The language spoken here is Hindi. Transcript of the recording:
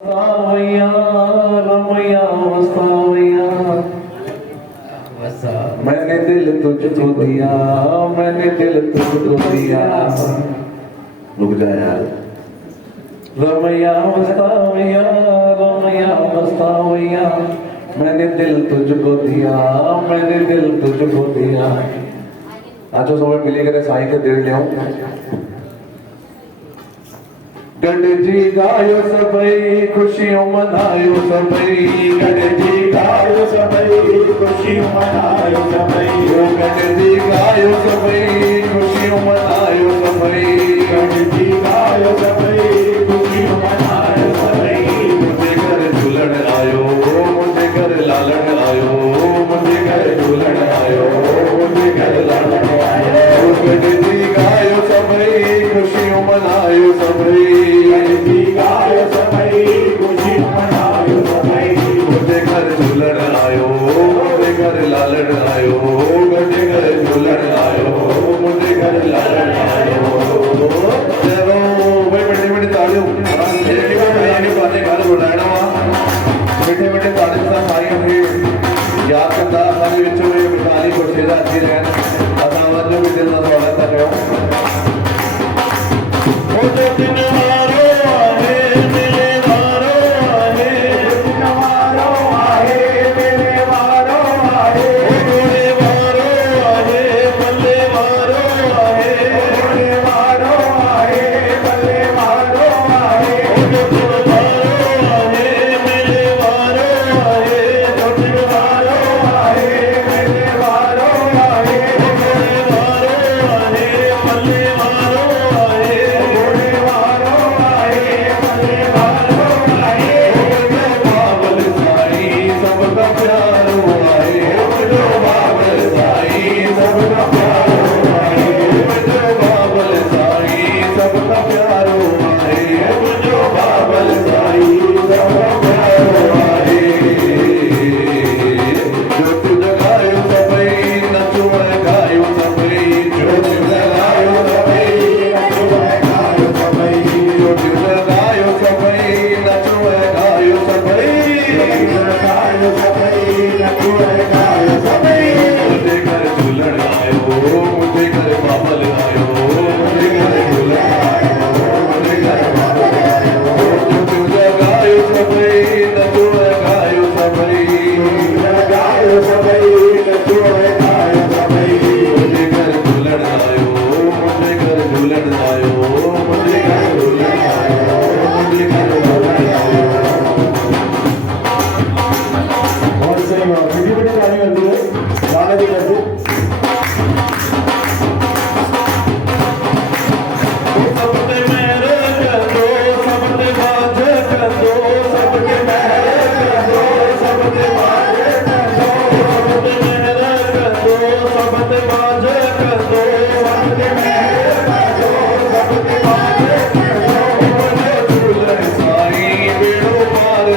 वसावैया रमैया वसावैया मैंने दिल तुझको दिया, मैंने दिल तुझको दिया। रुक जा यार। रमैया वसावैया रमैया वसावैया मैंने दिल तुझको दिया, मैंने दिल तुझको दिया। आजो सब मिली करे साई के दिल ले गणजी गायो सबई खुशियों मनायो सबई, गणजी गायो सबई खुशियों मनायो सबई, गणजी गायो सबई खुशियों मनायो सबई, गणजी गायो सबई खुशियों मनायो सबई। मुझे घर झूलन आयो, मुझे घर लालन आयो, मुझे घर झूलन आयो, मुझे घर लालन आयो। गणजी गायो सबई खुशियों मनायो सबई, गणजी गायो सबई खुशियों मनायो सबई। मुझे घर झूलन आयो, मुझे घर लालन आयो, मुझे घर झूलन आयो, मुझे घर लालन आयो। चलो भाई मिठे मिठे ताड़ियों बातें घर बुलाना वा मिठे मिठे ताड़े सा सारियां फिर याद करता सारे विचों ये मिठाली खुशी दा अच्छी रहन असा वजो भी दिल ना थोड़ा कर रहे हो। ओ जो दिन मारो आहे मेरे मारो आहे, दिन मारो आहे मेरे मारो आहे, गोरे मारो आहे बल्ले मारो आहे, मेरे मारो आहे बल्ले मारो आहे, जो दिन मारो आहे मेरे मारो आहे, जो दिन मारो आहे मेरे मारो आहे, गोरे मारो आहे बल्ले मारो आहे, गोरे मारो आहे बल्ले मारो आहे, बाबल साई सबका प्यारो आहे, जो बाबल साई सबका प्यारो आहे, जो बाबल साई सबका प्यारो आहे, जो बाबल साई सबका प्यारो आहे। जो तुझ गायो सबई नचो गायो सबई, जो तुझ गायो सबई नचो गायो सबई, जो तुझ गायो सबई नचो गायो सबई। गायो सबई नचो गायो सबई। मुझे घर झूलन आयो, मुझे घर बाबल आयो, मुझे घर झूलन आयो, मुझे घर बाबल आयो। जो तुझ गायो सबई नचो गायो सबई, गायो सबई नचो गायो सबई। मुझे घर झूलन आयो, मुझे घर झूलन आयो, मुझे घर झूलन आयो, मुझे घर झूलन आयो। और सही बात मीठी मीठी गाने करती है, गाने भी करती है। सबके मेरे कर दो, सबके बाजे कर दो, सबके मेरे कर दो, सबके बाजे कर दो, सबके मेरे कर दो, सबके बाजे कर दो, सबके मेरे कर दो, सबके बाजे कर दो। झूलन साई बेड़ो पार